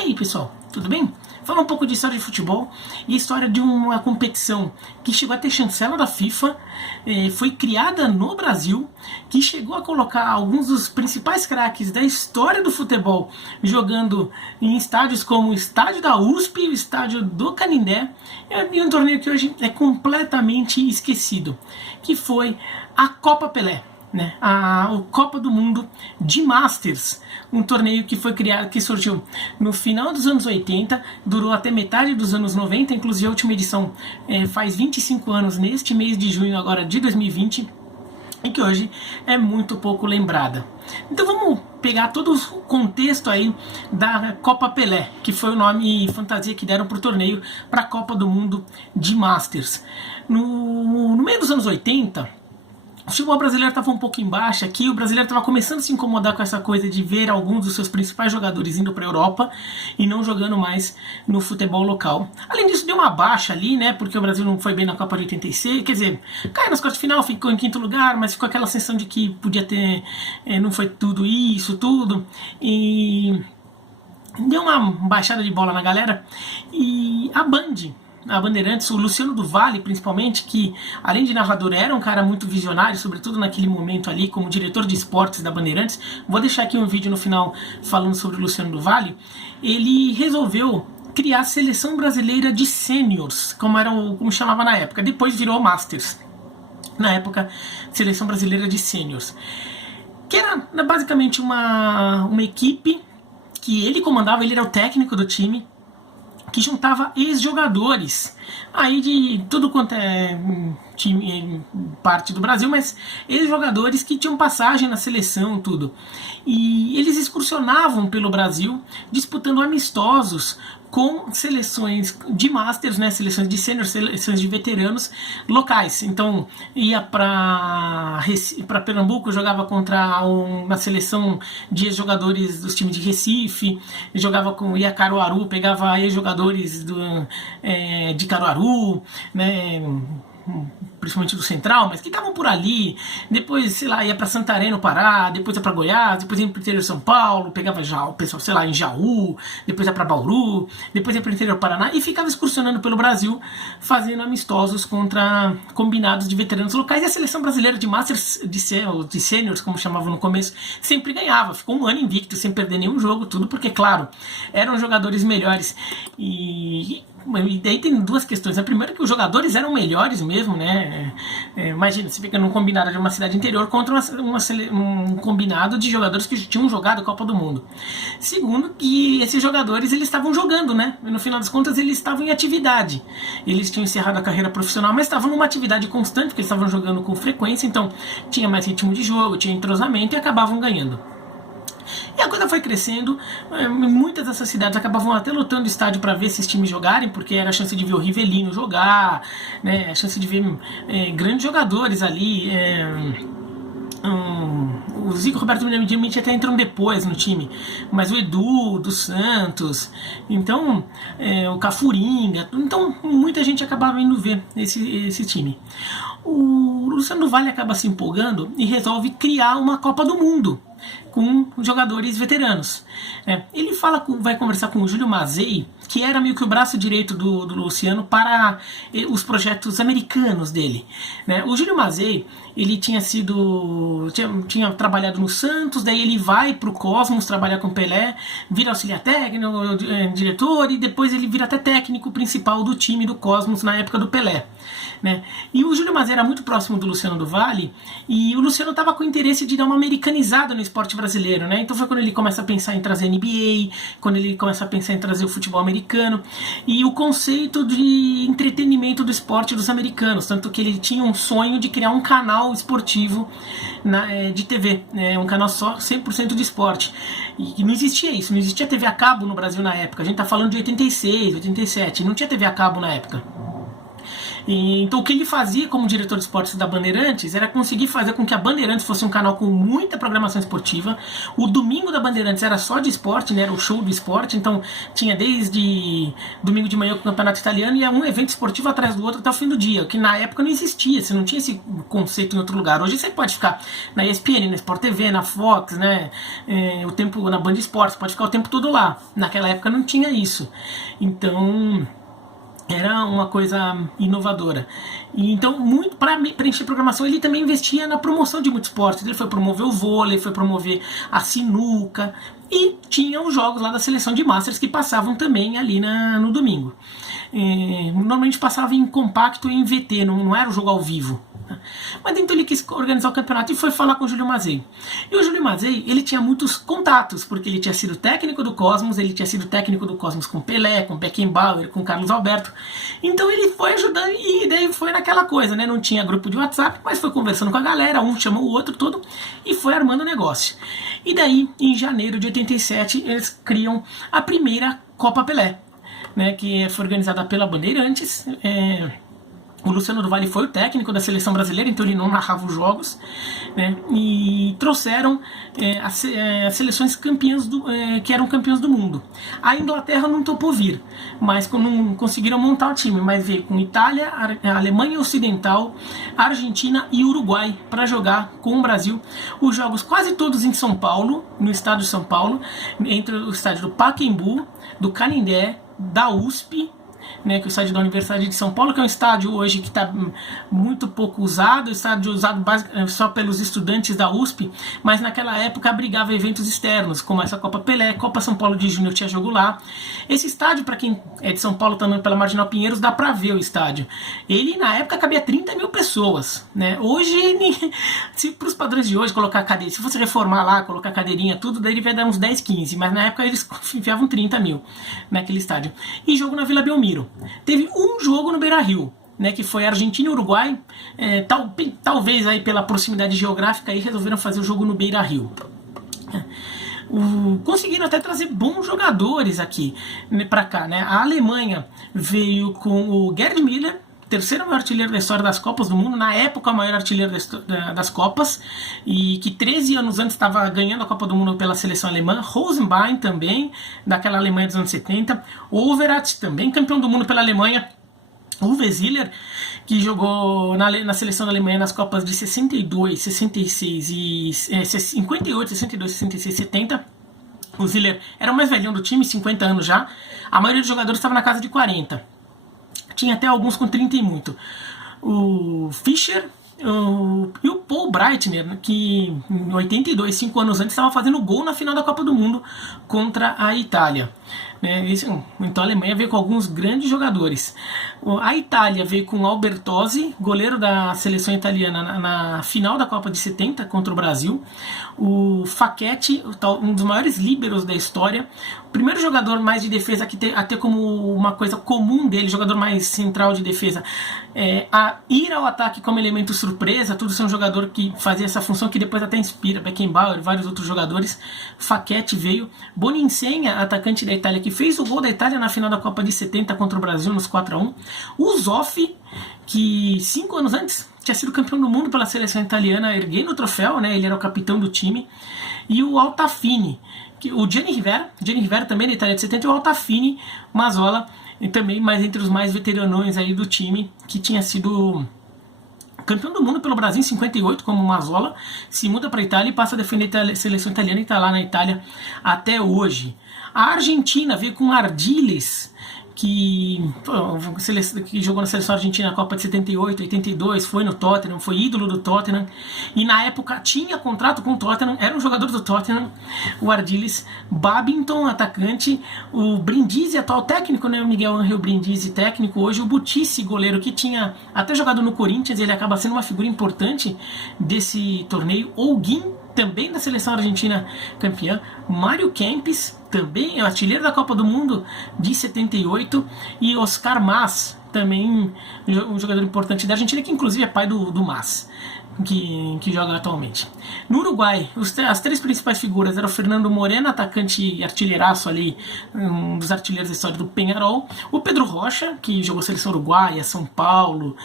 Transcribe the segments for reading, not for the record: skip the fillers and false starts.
aí, pessoal, tudo bem? Falar um pouco de história de futebol e história de uma competição que chegou a ter chancela da FIFA, foi criada no Brasil, que chegou a colocar alguns dos principais craques da história do futebol jogando em estádios como o estádio da USP e o estádio do Canindé, e um torneio que hoje é completamente esquecido, que foi a Copa Pelé. A Copa do Mundo de Masters, um torneio que foi criado, que surgiu no final dos anos 80, durou até metade dos anos 90, inclusive a última edição faz 25 anos neste mês de junho agora de 2020, e que hoje é muito pouco lembrada. Então vamos pegar todo o contexto aí da Copa Pelé, que foi o nome e fantasia que deram para o torneio, para a Copa do Mundo de Masters. No meio dos anos 80, o futebol brasileiro estava um pouco embaixo aqui, o brasileiro estava começando a se incomodar com essa coisa de ver alguns dos seus principais jogadores indo para a Europa e não jogando mais no futebol local. Além disso, deu uma baixa ali, né, porque o Brasil não foi bem na Copa de 86, quer dizer, caiu nas quartas de final, ficou em quinto lugar, mas ficou aquela sensação de que podia ter, não foi tudo isso, tudo, e deu uma baixada de bola na galera, e a Bandeirantes, o Luciano do Vale principalmente, que além de narrador era um cara muito visionário, sobretudo naquele momento ali como diretor de esportes da Bandeirantes. Vou deixar aqui um vídeo no final falando sobre o Luciano do Vale. Ele resolveu criar a seleção brasileira de sêniors, como chamava na época, depois virou Masters, na época seleção brasileira de sêniors, que era basicamente uma equipe que ele comandava, ele era o técnico do time, que juntava ex-jogadores aí de tudo quanto é time, parte do Brasil, mas ex-jogadores que tinham passagem na seleção, tudo. E eles excursionavam pelo Brasil disputando amistosos com seleções de Masters, né, seleções de sênior, seleções de veteranos locais. Então ia para Pernambuco, jogava contra uma seleção de ex-jogadores dos times de Recife, ia a Caruaru, pegava ex-jogadores de Caruaru, né, principalmente do Central, mas que estavam por ali. Depois, sei lá, ia para Santarém, no Pará, depois ia para Goiás, depois ia para o interior de São Paulo, pegava o pessoal, sei lá, em Jaú, depois ia para Bauru, depois ia para o interior do Paraná e ficava excursionando pelo Brasil, fazendo amistosos contra combinados de veteranos locais. E a seleção brasileira de Masters, de Seniors, como chamavam no começo, sempre ganhava, ficou um ano invicto, sem perder nenhum jogo, tudo porque, claro, eram jogadores melhores. E daí tem duas questões. A primeira é que os jogadores eram melhores mesmo, né? Imagina, você fica num combinado de uma cidade interior contra um combinado de jogadores que tinham jogado a Copa do Mundo. Segundo, que esses jogadores eles estavam jogando, né? E no final das contas eles estavam em atividade. Eles tinham encerrado a carreira profissional, mas estavam numa atividade constante, porque eles estavam jogando com frequência, então tinha mais ritmo de jogo, tinha entrosamento e acabavam ganhando. E a coisa foi crescendo, muitas dessas cidades acabavam até lotando o estádio para ver esses times jogarem, porque era a chance de ver o Rivelino jogar, né, a chance de ver grandes jogadores ali. O Zico, Roberto Dinamite até entram depois no time, mas o Edu dos Santos, então o Cafuringa, então muita gente acabava indo ver esse time. O Luciano do Vale acaba se empolgando e resolve criar uma Copa do Mundo com jogadores veteranos. Ele vai conversar com o Júlio Mazei, que era meio que o braço direito do Luciano para os projetos americanos dele, né? O Júlio Mazei, ele tinha trabalhado no Santos, daí ele vai para o Cosmos trabalhar com Pelé, vira auxiliar técnico, diretor, e depois ele vira até técnico principal do time do Cosmos na época do Pelé, né? E o Júlio Mazei era muito próximo do Luciano do Vale, e o Luciano estava com interesse de dar uma americanizada no esporte brasileiro, né? Então foi quando ele começa a pensar em trazer NBA, quando ele começa a pensar em trazer o futebol americano e o conceito de entretenimento do esporte dos americanos, tanto que ele tinha um sonho de criar um canal esportivo de TV, um canal só 100% de esporte, e não existia isso, não existia TV a cabo no Brasil na época. A gente tá falando de 86, 87, não tinha TV a cabo na época. Então o que ele fazia como diretor de esportes da Bandeirantes era conseguir fazer com que a Bandeirantes fosse um canal com muita programação esportiva. O domingo da Bandeirantes era só de esporte, né? Era o show do esporte, então tinha desde domingo de manhã com o campeonato italiano e um evento esportivo atrás do outro até o fim do dia, que na época não existia, você não tinha esse conceito em outro lugar. Hoje você pode ficar na ESPN, na Sport TV, na Fox, né? O tempo na Band Esportes, pode ficar o tempo todo lá. Naquela época não tinha isso. Então era uma coisa inovadora. E então, muito para preencher programação, ele também investia na promoção de muitos esportes. Ele foi promover o vôlei, foi promover a sinuca, e tinha os jogos lá da seleção de Masters que passavam também ali no domingo. Normalmente passava em compacto e em VT, não era o jogo ao vivo. Mas então ele quis organizar o campeonato e foi falar com o Júlio Mazei. E o Júlio Mazei, ele tinha muitos contatos, porque ele tinha sido técnico do Cosmos, ele tinha sido técnico do Cosmos com Pelé, com Beckenbauer, com Carlos Alberto. Então ele foi ajudando e daí foi naquela coisa, né? Não tinha grupo de WhatsApp, mas foi conversando com a galera, um chamou o outro, tudo, e foi armando o negócio. E daí, em janeiro de 87, eles criam a primeira Copa Pelé, né? Que foi organizada pela Bandeirantes. O Luciano do Vale foi o técnico da seleção brasileira, então ele não narrava os jogos, né? E trouxeram as seleções campeãs que eram campeãs do mundo. A Inglaterra não topou vir, mas não conseguiram montar o time, mas veio com Itália, a Alemanha Ocidental, Argentina e Uruguai para jogar com o Brasil. Os jogos quase todos em São Paulo, no estádio de São Paulo, entre o estádio do Pacaembu, do Canindé, da USP, né, que é o estádio da Universidade de São Paulo, que é um estádio hoje que está muito pouco usado, estádio usado só pelos estudantes da USP, mas naquela época abrigava eventos externos, como essa Copa Pelé, Copa São Paulo de Júnior tinha jogo lá. Esse estádio, para quem é de São Paulo, também pela Marginal Pinheiros, dá para ver o estádio. Ele, na época, cabia 30 mil pessoas, né? Hoje, se para os padrões de hoje, colocar cadeira, se você reformar lá, colocar cadeirinha, tudo, daí ele vai dar uns 10, 15, mas na época eles enfiavam 30 mil naquele estádio. E jogo na Vila Belmiro. Teve um jogo no Beira-Rio, né, que foi Argentina e Uruguai. Talvez aí pela proximidade geográfica aí resolveram fazer o jogo no Beira-Rio. Conseguiram até trazer bons jogadores aqui, né, para cá, né? A Alemanha veio com o Gerd Müller, terceiro maior artilheiro da história das Copas do Mundo, na época o maior artilheiro das Copas, e que 13 anos antes estava ganhando a Copa do Mundo pela seleção alemã. Rosenbein também, daquela Alemanha dos anos 70. Overath, também campeão do mundo pela Alemanha. Uwe Ziller, que jogou na seleção da Alemanha nas Copas de 62, 66 e 58, 62, 66, 70. O Ziller era o mais velhão do time, 50 anos já. A maioria dos jogadores estava na casa de 40. Tinha até alguns com 30 e muito. O Fischer e o Paul Breitner, que em 82, 5 anos antes, estava fazendo gol na final da Copa do Mundo contra a Itália. Então a Alemanha veio com alguns grandes jogadores. A Itália veio com Albertozzi, goleiro da seleção italiana na final da Copa de 70 contra o Brasil. O Facchetti, um dos maiores líberos da história. O primeiro jogador mais de defesa a ter como uma coisa comum dele, jogador mais central de defesa, a ir ao ataque como elemento surpresa, tudo ser um jogador que fazia essa função, que depois até inspira Beckenbauer e vários outros jogadores. Facchetti veio. Boninsenha, atacante da Itália, que fez o gol da Itália na final da Copa de 70 contra o Brasil nos 4-1. O Zoff, que 5 anos antes tinha sido campeão do mundo pela seleção italiana, erguendo o troféu, né? Ele era o capitão do time. E o Altafini, o Gianni Rivera também da Itália de 70, e o Altafini Mazzola, e também mais entre os mais veteranões aí do time, que tinha sido campeão do mundo pelo Brasil em 58, como o Mazzola, se muda para a Itália e passa a defender a seleção italiana e está lá na Itália até hoje. A Argentina veio com Ardiles, que jogou na seleção argentina na Copa de 78, 82, foi no Tottenham, foi ídolo do Tottenham, e na época tinha contrato com o Tottenham, era um jogador do Tottenham, o Ardiles. Babington, atacante. O Brindisi, atual técnico, né, o Miguel Ángel Brindisi, técnico hoje. O Butici, goleiro, que tinha até jogado no Corinthians, ele acaba sendo uma figura importante desse torneio. Olguin, também da seleção argentina campeã. Mário Kempes, também artilheiro da Copa do Mundo de 78. E Oscar Mas, também um jogador importante da Argentina, que inclusive é pai do Mas. que joga atualmente. No Uruguai, as três principais figuras eram o Fernando Moreno, atacante e artilheiraço ali, um dos artilheiros da história do Peñarol, o Pedro Rocha, que jogou seleção uruguaia, São Paulo,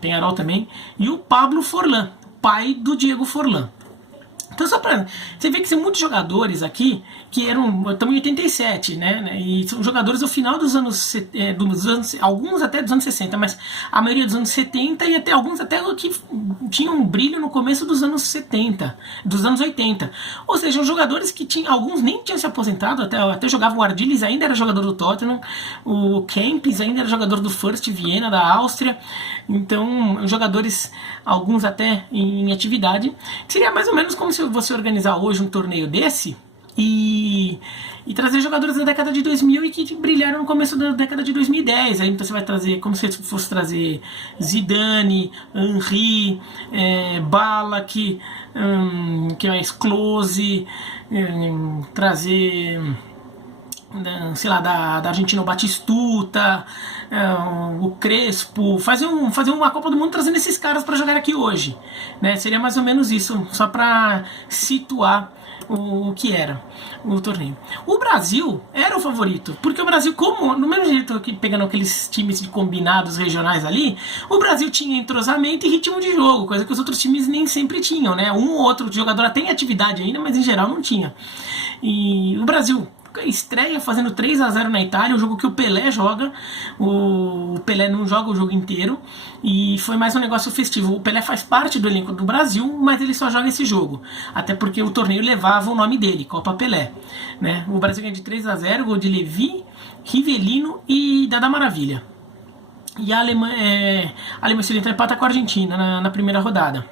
Peñarol também, e o Pablo Forlán, pai do Diego Forlán. Então, só pra você ver que tem muitos jogadores aqui que eram, estamos em 87, né? E são jogadores do final dos anos, alguns até dos anos 60, mas a maioria dos anos 70 e até alguns até que tinham um brilho no começo dos anos 70, dos anos 80. Ou seja, jogadores que tinham, alguns nem tinham se aposentado, até jogavam. O Ardiles ainda era jogador do Tottenham, o Kempis ainda era jogador do First Viena da Áustria. Então, jogadores, alguns até em atividade, que seria mais ou menos como se você organizar hoje um torneio desse e trazer jogadores da década de 2000 e que brilharam no começo da década de 2010. Aí então você vai trazer, como se fosse trazer Zidane, Henry, Ballack, que é Close, trazer, sei lá, da Argentina o Batistuta, o Crespo, fazer uma Copa do Mundo trazendo esses caras para jogar aqui hoje, né? Seria mais ou menos isso, só para situar o que era o torneio. O Brasil era o favorito, porque o Brasil, como no mesmo jeito que pegando aqueles times de combinados regionais ali, o Brasil tinha entrosamento e ritmo de jogo, coisa que os outros times nem sempre tinham, né? Um ou outro jogador tem atividade ainda, mas em geral não tinha. E o Brasil estreia fazendo 3-0 na Itália, o jogo que o Pelé joga. O Pelé não joga o jogo inteiro e foi mais um negócio festivo. O Pelé faz parte do elenco do Brasil, mas ele só joga esse jogo, até porque o torneio levava o nome dele, Copa Pelé, né? O Brasil ganha de 3-0, gol de Levi, Rivelino e Dada Maravilha. E a Alemanha Ocidental empata com a Argentina na primeira rodada.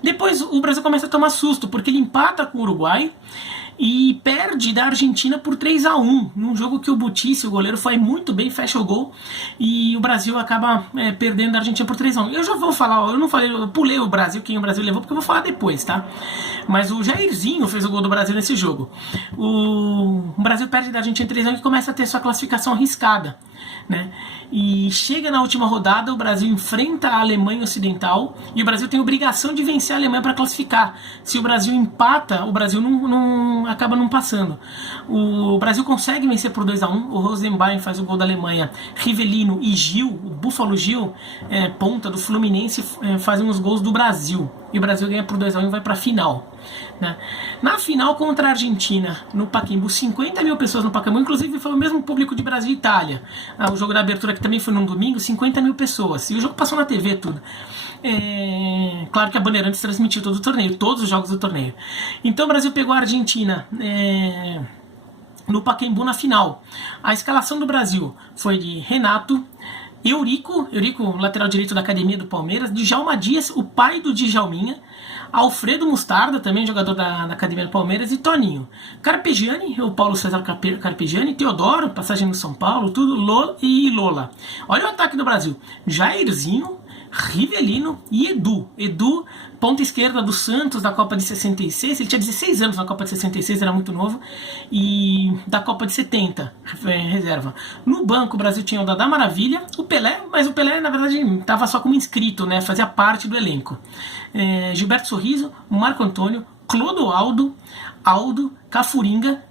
Depois o Brasil começa a tomar susto, porque ele empata com o Uruguai e perde da Argentina por 3-1, num jogo que o Butice, o goleiro, foi muito bem, fecha o gol, e o Brasil acaba perdendo da Argentina por 3-1. Eu já vou falar, eu pulei o Brasil, quem o Brasil levou, porque eu vou falar depois, tá? Mas o Jairzinho fez o gol do Brasil nesse jogo. O Brasil perde da Argentina 3-1 e começa a ter sua classificação arriscada, né? E chega na última rodada, o Brasil enfrenta a Alemanha Ocidental e o Brasil tem obrigação de vencer a Alemanha para classificar. Se o Brasil empata, o Brasil acaba não passando. O Brasil consegue vencer por 2-1. O Rosenbein faz o gol da Alemanha. Rivelino e Gil, o Búfalo Gil, ponta do Fluminense, fazem os gols do Brasil. E o Brasil ganha por 2-1 e vai para a final, né? Na final contra a Argentina, no Pacaembu, 50 mil pessoas no Pacaembu, inclusive foi o mesmo público de Brasil e Itália. O jogo da abertura, que também foi num domingo, 50 mil pessoas. E o jogo passou na TV, tudo. Claro que a Bandeirantes transmitiu todo o torneio, todos os jogos do torneio. Então o Brasil pegou a Argentina no Pacaembu na final. A escalação do Brasil foi de Renato, Eurico, lateral direito da academia do Palmeiras, Djalma Dias, o pai do Djalminha, Alfredo Mostarda, também jogador da academia do Palmeiras, e Toninho. Carpegiani, o Paulo César Carpegiani, Teodoro, passagem no São Paulo, tudo, Lola. Olha o ataque do Brasil: Jairzinho, Rivelino e Edu, ponta esquerda do Santos, da Copa de 66, ele tinha 16 anos na Copa de 66, era muito novo, e da Copa de 70, reserva. No banco o Brasil tinha o Dada Maravilha, o Pelé, mas o Pelé na verdade estava só como inscrito, né, fazia parte do elenco. Gilberto Sorriso, Marco Antônio, Clodoaldo, Aldo, Cafuringa,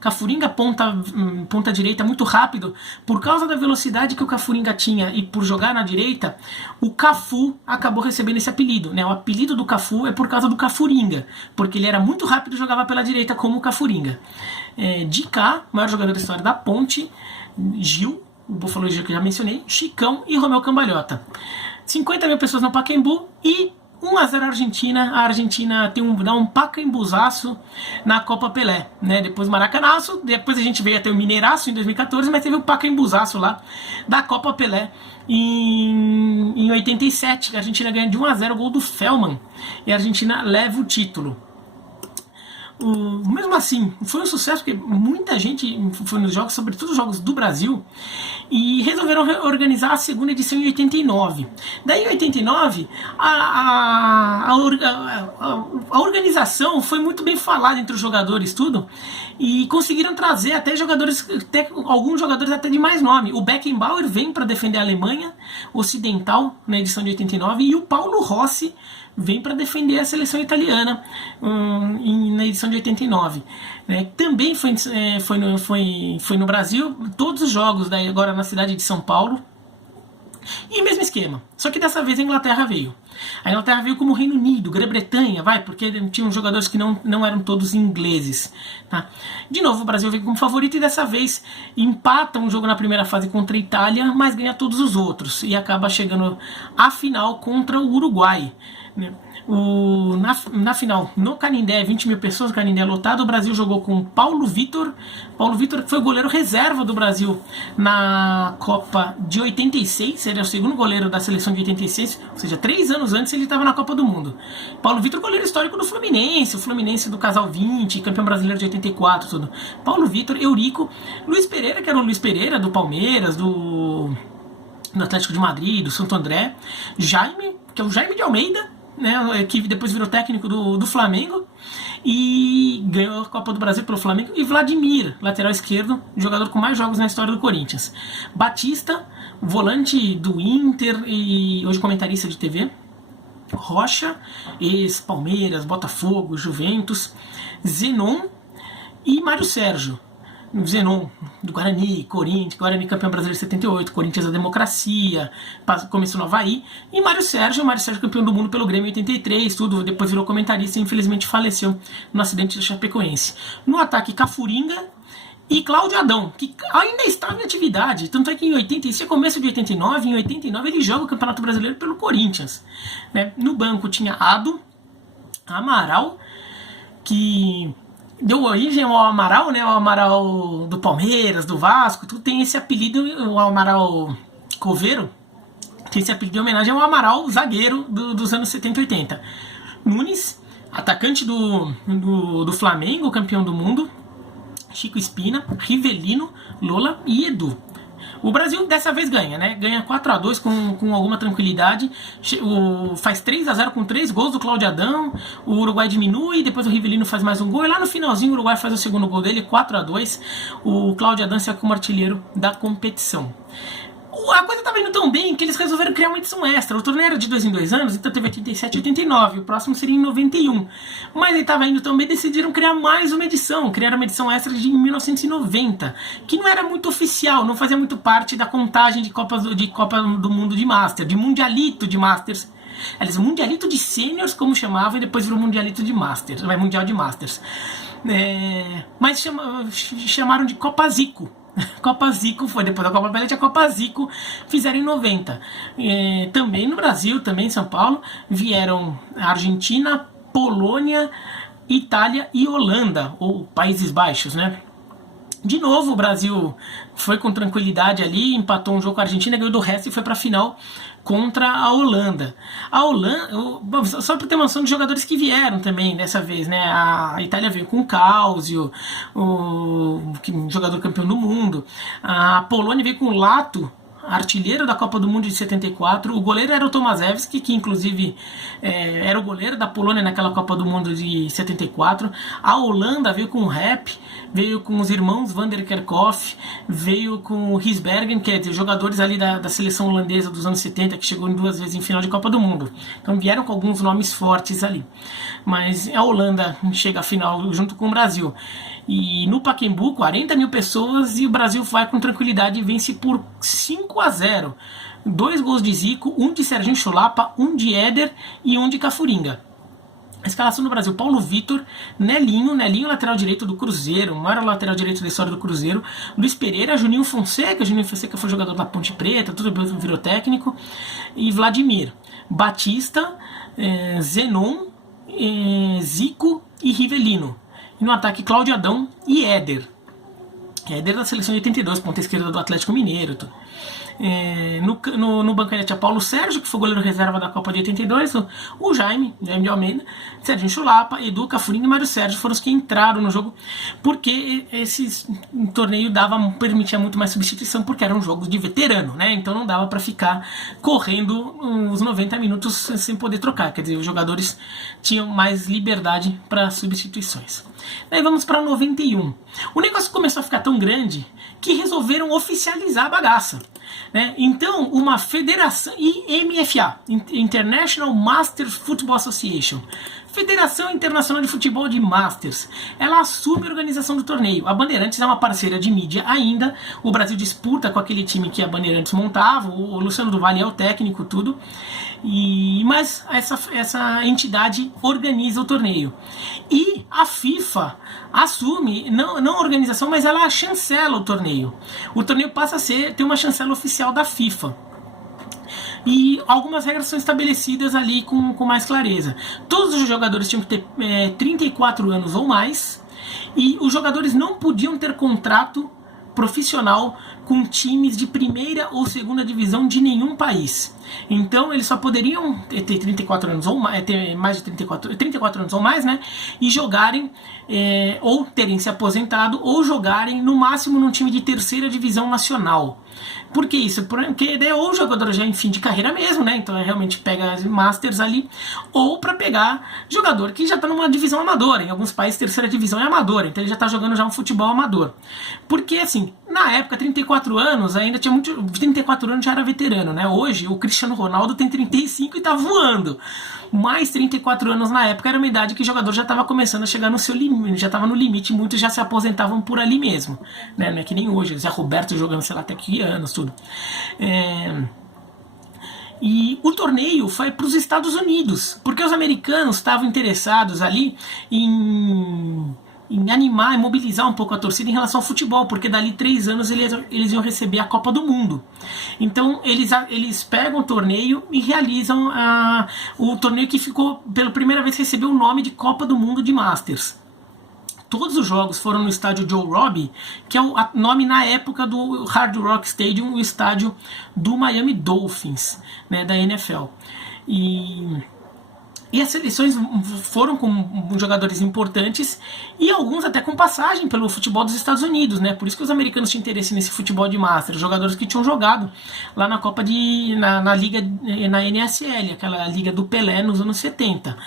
ponta direita muito rápido. Por causa da velocidade que o Cafuringa tinha e por jogar na direita, o Cafu acabou recebendo esse apelido, né? O apelido do Cafu é por causa do Cafuringa, porque ele era muito rápido e jogava pela direita como o Cafuringa. De cá, maior jogador da história da Ponte, Gil, o Búfalo Gil que eu já mencionei, Chicão e Romeu Cambalhota. 50 mil pessoas no Pacaembu e 1-0 Argentina. A Argentina dá um pacaembuzaço na Copa Pelé, né? Depois o Maracanaço, depois a gente veio a ter o Mineiraço em 2014, mas teve o pacaembuzaço lá da Copa Pelé em 87, que a Argentina ganha de 1-0, o gol do Feldman, e a Argentina leva o título. Mesmo assim, foi um sucesso porque muita gente foi nos jogos, sobretudo os jogos do Brasil, e resolveram organizar a segunda edição em 89. Daí em 89, a organização foi muito bem falada entre os jogadores, tudo, e conseguiram trazer até jogadores, alguns jogadores até de mais nome. O Beckenbauer vem para defender a Alemanha Ocidental na edição de 89 e o Paulo Rossi vem para defender a seleção italiana na edição de 89. Também foi no Brasil, todos os jogos, daí agora na cidade de São Paulo. E mesmo esquema, só que dessa vez a Inglaterra veio. A Inglaterra veio como Reino Unido, Grã-Bretanha, porque tinham jogadores que não eram todos ingleses. Tá? De novo, o Brasil veio como favorito e dessa vez empata um jogo na primeira fase contra a Itália, mas ganha todos os outros e acaba chegando à final contra o Uruguai. Na final, no Canindé, 20 mil pessoas, Canindé lotado, o Brasil jogou com Paulo Vitor. Paulo Vitor foi o goleiro reserva do Brasil na Copa de 86, ele é o segundo goleiro da seleção de 86, ou seja, 3 anos antes ele estava na Copa do Mundo. Paulo Vitor, goleiro histórico do Fluminense, o Fluminense do Casal 20, campeão brasileiro de 84, tudo. Paulo Vitor, Eurico, Luiz Pereira, que era o Luiz Pereira do Palmeiras, do Atlético de Madrid, do Santo André, Jaime, que é o Jaime de Almeida, que depois virou técnico do Flamengo e ganhou a Copa do Brasil pelo Flamengo, e Vladimir, lateral esquerdo, jogador com mais jogos na história do Corinthians. Batista, volante do Inter e hoje comentarista de TV. Rocha, ex-Palmeiras, Botafogo, Juventus. Zenon e Mário Sérgio. Zenon, do Guarani, Corinthians, Guarani campeão brasileiro de 78, Corinthians da Democracia, começou no Havaí, e Mário Sérgio campeão do mundo pelo Grêmio em 83, tudo, depois virou comentarista e infelizmente faleceu no acidente da Chapecoense. No ataque, Cafuringa e Cláudio Adão, que ainda estava em atividade, tanto é que em 86, começo de 89, em 89 ele joga o Campeonato Brasileiro pelo Corinthians. No banco tinha Ado, Amaral, que deu origem ao Amaral, o Amaral do Palmeiras, do Vasco, tudo tem esse apelido, o Amaral Coveiro, tem esse apelido em homenagem ao Amaral, zagueiro dos anos 70 e 80. Nunes, atacante do Flamengo, campeão do mundo, Chico Espina, Rivelino, Lola e Edu. O Brasil dessa vez ganha, ganha 4-2 com alguma tranquilidade, faz 3-0 com 3 gols do Cláudio Adão, o Uruguai diminui, depois o Rivelino faz mais um gol, e lá no finalzinho o Uruguai faz o segundo gol dele, 4-2, o Cláudio Adão se como artilheiro da competição. A coisa estava indo tão bem que eles resolveram criar uma edição extra. O torneio era de 2 em 2 anos, então teve 87 e 89, o próximo seria em 91. Mas ele estava indo tão bem, decidiram criar mais uma edição. Criaram uma edição extra de 1990, que não era muito oficial, não fazia muito parte da contagem de Copa do Mundo de Master, de Mundialito de Masters. Aliás, Mundialito de Seniors, como chamava, e depois virou Mundialito de Masters, Mundial de Masters. Mas chamaram de Copa Zico. Copa Zico foi depois da Copa Pellet, a Copa Zico fizeram em 90. Também no Brasil, também em São Paulo, vieram a Argentina, Polônia, Itália e Holanda, ou Países Baixos, De novo o Brasil foi com tranquilidade ali, empatou um jogo com a Argentina, ganhou do resto e foi para a final contra a Holanda. A Holanda, só para ter uma noção dos jogadores que vieram também dessa vez, A Itália veio com o Causio, o jogador campeão do mundo. A Polônia veio com o Lato, artilheiro da Copa do Mundo de 74, o goleiro era o Tomaszewski, que inclusive era o goleiro da Polônia naquela Copa do Mundo de 74, a Holanda veio com o Rep, veio com os irmãos Van der Kerkhoff, veio com o Risbergen, que é jogadores ali da seleção holandesa dos anos 70, que chegou 2 vezes em final de Copa do Mundo, então vieram com alguns nomes fortes ali, mas a Holanda chega à final junto com o Brasil. E no Pacaembu, 40 mil pessoas, e o Brasil vai com tranquilidade e vence por 5-0. 2 gols de Zico, um de Serginho Chulapa, um de Éder e um de Cafuringa. A escalação do Brasil: Paulo Vitor, Nelinho lateral direito do Cruzeiro, o maior lateral direito da história do Cruzeiro, Luiz Pereira, Juninho Fonseca foi jogador da Ponte Preta, tudo virou técnico, e Vladimir, Batista, Zenon, Zico e Rivelino. E no ataque, Cláudio Adão e Éder. desde a seleção de 82, ponta esquerda do Atlético Mineiro, tudo. No banco ainda tinha Paulo Sérgio, que foi goleiro reserva da Copa de 82, o Jaime de Almeida, Serginho Chulapa, Edu Cafurinho e Mário Sérgio foram os que entraram no jogo, porque esse torneio permitia muito mais substituição, porque eram jogos de veterano, né? Então não dava para ficar correndo os 90 minutos sem poder trocar, quer dizer, os jogadores tinham mais liberdade para substituições. Daí vamos para 91. O negócio começou a ficar tão grande que resolveram oficializar a bagaça, né? Então, uma federação, IMFA, International Masters Football Association, Federação Internacional de Futebol de Masters, ela assume a organização do torneio. A Bandeirantes é uma parceira de mídia ainda, o Brasil disputa com aquele time que a Bandeirantes montava, o Luciano do Vale é o técnico, tudo, mas essa entidade organiza o torneio. E a FIFA assume, não a organização, mas ela chancela o torneio. O torneio passa a ter uma chancela oficial da FIFA. E algumas regras são estabelecidas ali com mais clareza. Todos os jogadores tinham que ter 34 anos ou mais, e os jogadores não podiam ter contrato profissional com times de primeira ou segunda divisão de nenhum país. Então eles só poderiam ter 34 anos ou mais, ter mais de 34 anos ou mais, né? E jogarem, ou terem se aposentado, ou jogarem no máximo num time de terceira divisão nacional. Por que isso? Porque daí ou o jogador já é em fim de carreira mesmo, né? Então realmente pega as Masters ali, ou para pegar jogador que já está numa divisão amadora. Em alguns países terceira divisão é amadora, então ele já está jogando já um futebol amador. Porque assim, na época 34 anos ainda tinha muito, 34 anos já era veterano, né? Hoje o Cristiano Ronaldo tem 35 e tá voando. Mais 34 anos na época era uma idade que o jogador já estava começando a chegar no seu limite, já estava no limite, muitos já se aposentavam por ali mesmo, né? Não é que nem hoje, Zé Roberto jogando sei lá até que anos, tudo. E o torneio foi para os Estados Unidos, porque os americanos estavam interessados ali em animar e mobilizar um pouco a torcida em relação ao futebol, porque dali 3 anos eles iam receber a Copa do Mundo. Então eles pegam o torneio e realizam o torneio que ficou, pela primeira vez, recebeu o nome de Copa do Mundo de Masters. Todos os jogos foram no estádio Joe Robbie, que é o nome na época do Hard Rock Stadium, o estádio do Miami Dolphins, né, da NFL. E as seleções foram com jogadores importantes e alguns até com passagem pelo futebol dos Estados Unidos, né? Por isso que os americanos tinham interesse nesse futebol de Masters, jogadores que tinham jogado lá na Copa na Liga, na NSL, aquela liga do Pelé nos anos 70.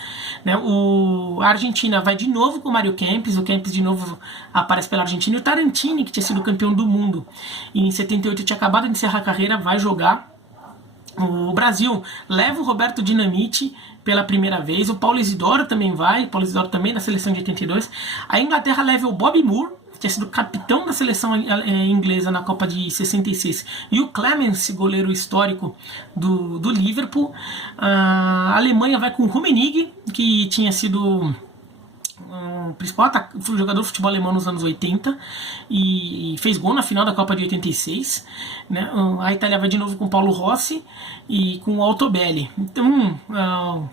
Né? A Argentina vai de novo com o Mário Kempes, o Kempes de novo aparece pela Argentina, e o Tarantini, que tinha sido campeão do mundo e em 78 tinha acabado de encerrar a carreira, vai jogar. O Brasil leva o Roberto Dinamite pela primeira vez, o Paulo Isidoro também vai, Paulo Isidoro também da seleção de 82. A Inglaterra leva o Bobby Moore, que tinha sido capitão da seleção inglesa na Copa de 66, e o Clemens, goleiro histórico do Liverpool. A Alemanha vai com o Rummenigge, que tinha sido o principal jogador de futebol alemão nos anos 80 e fez gol na final da Copa de 86, né? A Itália vai de novo com Paulo Rossi e com o Altobelli. Então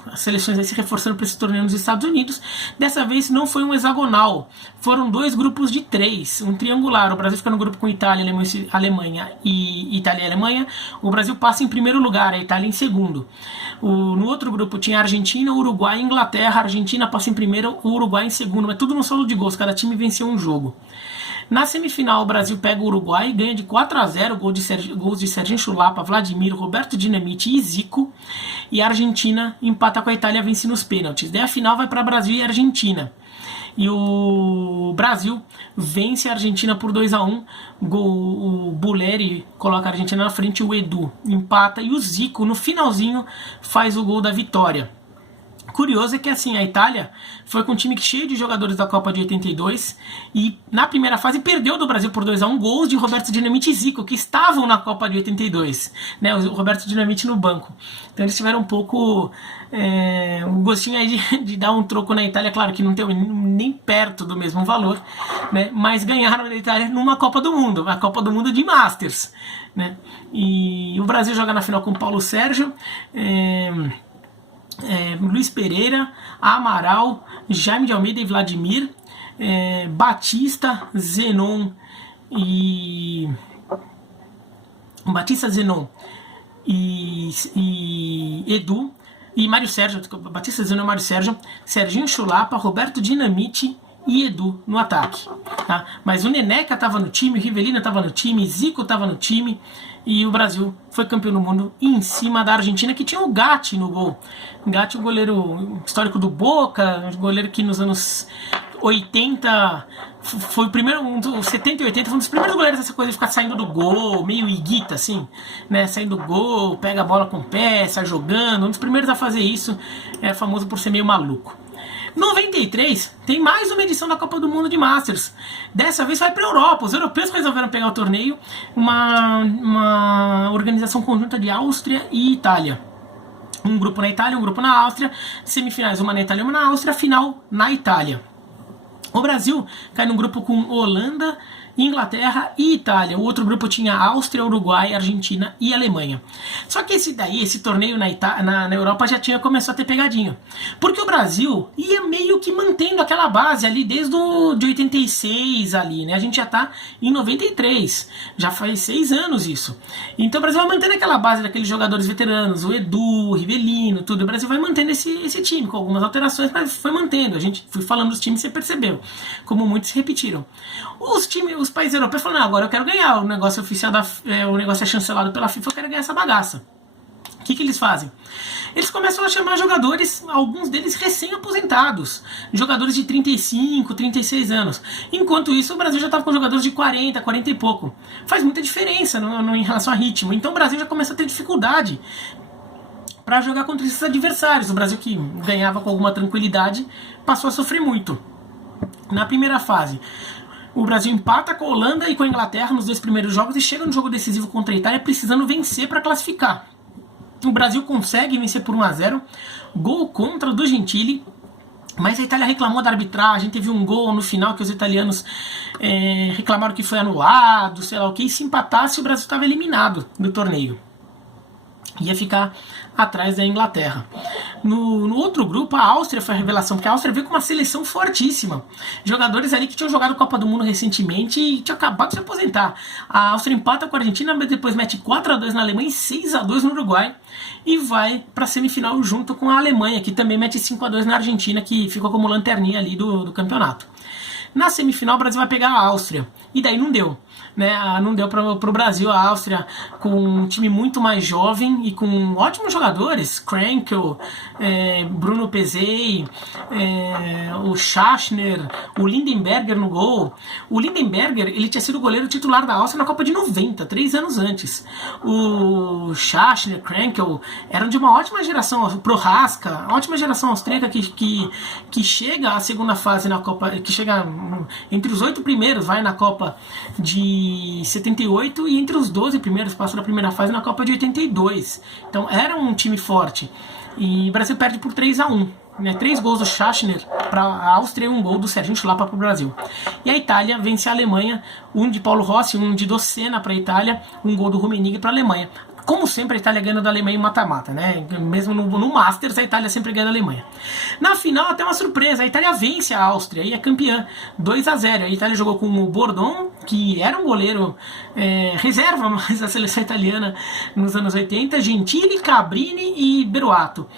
as seleções aí se reforçando para esse torneio nos Estados Unidos. Dessa vez não foi um hexagonal, foram 2 grupos de 3, um triangular. O Brasil fica no grupo com Itália, Alemanha e Itália e Alemanha. O Brasil passa em primeiro lugar, a Itália em segundo. No outro grupo tinha Argentina, Uruguai e Inglaterra. A Argentina passa em primeiro, o Uruguai em segundo, mas tudo no solo de gols, cada time venceu um jogo. Na semifinal, o Brasil pega o Uruguai e ganha de 4-0, gols de Serginho Chulapa, Vladimir, Roberto Dinamite e Zico. E a Argentina empata com a Itália, vence nos pênaltis. Daí a final vai para Brasil e Argentina. E o Brasil vence a Argentina por 2-1. O Bulleri coloca a Argentina na frente, o Edu empata e o Zico no finalzinho faz o gol da vitória. Curioso é que assim, a Itália foi com um time cheio de jogadores da Copa de 82 e na primeira fase perdeu do Brasil por 2-1, gols de Roberto Dinamite e Zico, que estavam na Copa de 82, né, o Roberto Dinamite no banco. Então eles tiveram um pouco um gostinho aí de dar um troco na Itália, claro que não tem nem perto do mesmo valor, né, mas ganharam da Itália numa Copa do Mundo, a Copa do Mundo de Masters, né, e o Brasil joga na final com Paulo Sérgio, Luiz Pereira, Amaral, Jaime de Almeida e Vladimir, Batista, Zenon e Batista Zenon e Edu e Mário Sérgio, Batista Zenon e Mário Sérgio, Serginho Chulapa, Roberto Dinamite e Edu no ataque, tá? Mas o Neneca estava no time, o Rivelino estava no time, Zico estava no time, e o Brasil foi campeão do mundo em cima da Argentina, que tinha o Gatti no gol. Gatti, o goleiro histórico do Boca, goleiro que nos anos 80 foi o primeiro, 70 e 80 foi um dos primeiros goleiros dessa coisa de ficar saindo do gol, meio Higuita assim, né, saindo do gol, pega a bola com o pé, sai jogando, um dos primeiros a fazer isso, é famoso por ser meio maluco. 93 tem mais uma edição da Copa do Mundo de Masters. Dessa vez vai para a Europa. Os europeus resolveram pegar o torneio, uma organização conjunta de Áustria e Itália. Um grupo na Itália, um grupo na Áustria, semifinais uma na Itália e uma na Áustria, final na Itália. O Brasil cai num grupo com Holanda, Inglaterra e Itália. O outro grupo tinha Áustria, Uruguai, Argentina e Alemanha. Só que esse torneio na Europa já começou a ter pegadinha. Porque o Brasil ia meio que mantendo aquela base ali desde de 86 ali, né? A gente já tá em 93. Já faz 6 anos isso. Então o Brasil vai mantendo aquela base daqueles jogadores veteranos, o Edu, o Rivelino, tudo. O Brasil vai mantendo esse time, com algumas alterações, mas foi mantendo. A gente foi falando dos times e você percebeu como muitos se repetiram. Os países europeus falaram, agora eu quero ganhar, o negócio oficial o negócio é chancelado pela FIFA, eu quero ganhar essa bagaça. O que eles fazem? Eles começam a chamar jogadores, alguns deles recém-aposentados, jogadores de 35, 36 anos. Enquanto isso, o Brasil já estava com jogadores de 40, 40 e pouco. Faz muita diferença em relação a ritmo. Então o Brasil já começa a ter dificuldade para jogar contra esses adversários. O Brasil, que ganhava com alguma tranquilidade, passou a sofrer muito. Na primeira fase, o Brasil empata com a Holanda e com a Inglaterra nos 2 primeiros jogos e chega no jogo decisivo contra a Itália precisando vencer para classificar. O Brasil consegue vencer por 1-0, gol contra do Gentili, mas a Itália reclamou da arbitragem, teve um gol no final que os italianos reclamaram que foi anulado, sei lá o que, e se empatasse o Brasil estava eliminado do torneio. Ia ficar atrás da Inglaterra. No outro grupo, a Áustria foi a revelação, porque a Áustria veio com uma seleção fortíssima. Jogadores ali que tinham jogado Copa do Mundo recentemente e tinham acabado de se aposentar. A Áustria empata com a Argentina, mas depois mete 4-2 na Alemanha e 6-2 no Uruguai. E vai para a semifinal junto com a Alemanha, que também mete 5-2 na Argentina, que ficou como lanterninha ali do campeonato. Na semifinal, o Brasil vai pegar a Áustria. E daí não deu. Né? Não deu para o Brasil, a Áustria com um time muito mais jovem e com ótimos jogadores, Krenkel, Bruno Pezzey, o Schachner, o Lindenberger no gol. O Lindenberger, ele tinha sido goleiro titular da Áustria na Copa de 90, 3 anos antes. O Schachner, Krenkel eram de uma ótima geração, o Prohaska, ótima geração austríaca que chega à segunda fase na Copa, que chega entre os 8 primeiros, vai na Copa de 78 e entre os 12 primeiros passa da primeira fase na Copa de 82. Então era um time forte. E o Brasil perde por 3-1. Né? 3 gols do Schachner para a Áustria e 1 gol do Serginho Chulapa para o Brasil. E a Itália vence a Alemanha, 1 de Paulo Rossi, 1 de Docena para a Itália, 1 gol do Rummenigge para a Alemanha. Como sempre, a Itália ganha da Alemanha em mata-mata, né? Mesmo no Masters, a Itália sempre ganha da Alemanha. Na final, até uma surpresa, a Itália vence a Áustria e é campeã, 2-0. A Itália jogou com o Bordon, que era um goleiro reserva mais da seleção italiana nos anos 80, Gentili, Cabrini e Beruato.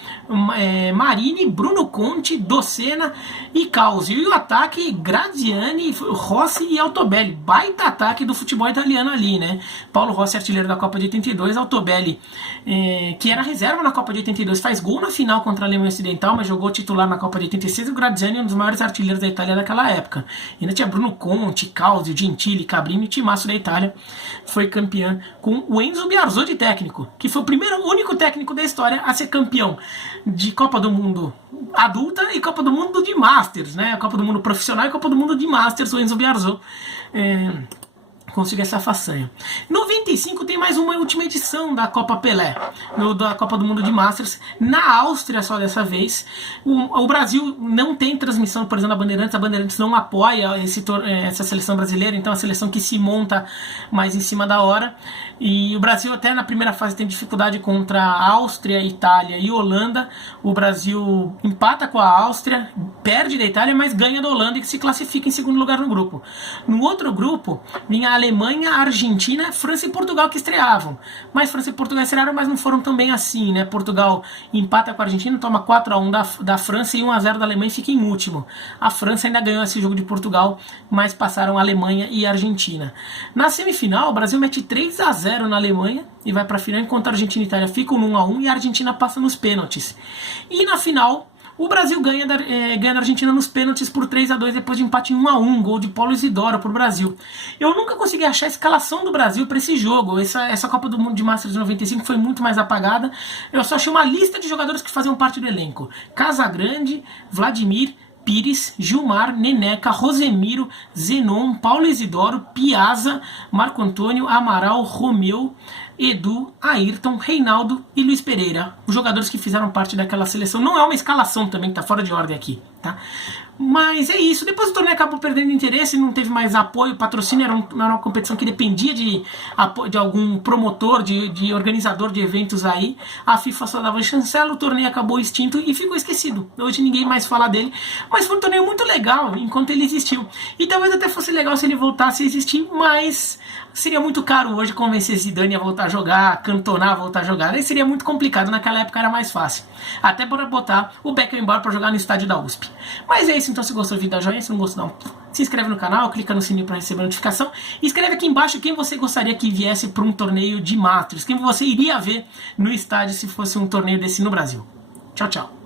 Marini, Bruno Conti, Docena e Causi. E o ataque, Graziani, Rossi e Altobelli. Baita ataque do futebol italiano ali, né? Paulo Rossi, artilheiro da Copa de 82, Altobelli, que era reserva na Copa de 82, faz gol na final contra a Alemanha Ocidental, mas jogou titular na Copa de 86, e o Graziani é um dos maiores artilheiros da Itália daquela época. E ainda tinha Bruno Conti, Causi, Gentili, Cabrini, e o timaço da Itália foi campeã com o Enzo Biarzot de técnico, que foi o único técnico da história a ser campeão de Copa do Mundo adulta e Copa do Mundo de Masters, né? Copa do Mundo profissional e Copa do Mundo de Masters, o Enzo Biarzot conseguiu essa façanha. Em 95 tem mais uma última edição da Copa Pelé, da Copa do Mundo de Masters, na Áustria só dessa vez. O Brasil não tem transmissão, por exemplo, a Bandeirantes não apoia essa seleção brasileira, então é a seleção que se monta mais em cima da hora. E o Brasil até na primeira fase tem dificuldade contra a Áustria, Itália e Holanda. O Brasil empata com a Áustria, perde da Itália, mas ganha da Holanda e se classifica em segundo lugar no grupo. No outro grupo, vinha a Alemanha, Argentina, França e Portugal que estreavam. Mas França e Portugal estrearam, mas não foram tão bem assim, né? Portugal empata com a Argentina, toma 4-1 da França e 1-0 da Alemanha e fica em último. A França ainda ganhou esse jogo de Portugal, mas passaram a Alemanha e a Argentina. Na semifinal, o Brasil mete 3-0 na Alemanha e vai para a final, enquanto a Argentina e a Itália ficam no 1-1 e a Argentina passa nos pênaltis. E na final, o Brasil ganha da Argentina nos pênaltis por 3-2 depois de empate em 1-1, gol de Paulo Isidoro pro Brasil. Eu nunca consegui achar a escalação do Brasil para esse jogo. Essa Copa do Mundo de Masters de 95 foi muito mais apagada. Eu só achei uma lista de jogadores que faziam parte do elenco: Casagrande, Vladimir, Pires, Gilmar, Neneca, Rosemiro, Zenon, Paulo Isidoro, Piazza, Marco Antônio, Amaral, Romeu, Edu, Ayrton, Reinaldo e Luiz Pereira, os jogadores que fizeram parte daquela seleção. Não é uma escalação também, que tá fora de ordem aqui, tá? Mas é isso, depois o torneio acabou perdendo interesse, não teve mais apoio, patrocínio, era uma competição que dependia de algum promotor, de organizador de eventos aí. A FIFA só dava chancela, o torneio acabou extinto e ficou esquecido. Hoje ninguém mais fala dele, mas foi um torneio muito legal enquanto ele existiu. E talvez até fosse legal se ele voltasse a existir, mas seria muito caro hoje convencer Zidane a voltar a jogar, Cantona a voltar a jogar. Aí seria muito complicado, naquela época era mais fácil. Até para botar o Beckenbauer para jogar no estádio da USP. Mas é isso, então se gostou do vídeo, dá joinha, se não gostou não, se inscreve no canal, clica no sininho para receber a notificação. E escreve aqui embaixo quem você gostaria que viesse para um torneio de Masters, quem você iria ver no estádio se fosse um torneio desse no Brasil. Tchau, tchau.